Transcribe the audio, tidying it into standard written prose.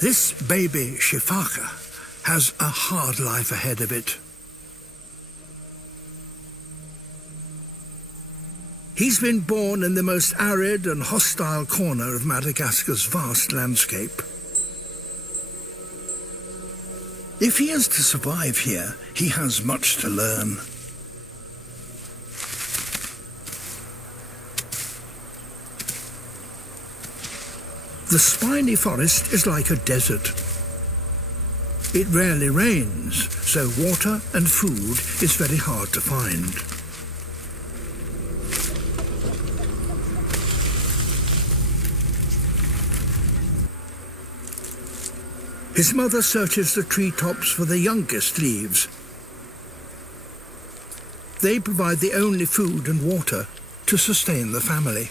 This baby Sifaka has a hard life ahead of it. He's been born in the most arid and hostile corner of Madagascar's vast landscape. If he is to survive here, he has much to learn. The spiny forest is like a desert. It rarely rains, so water and food is very hard to find. His mother searches the treetops for the youngest leaves. They provide the only food and water to sustain the family.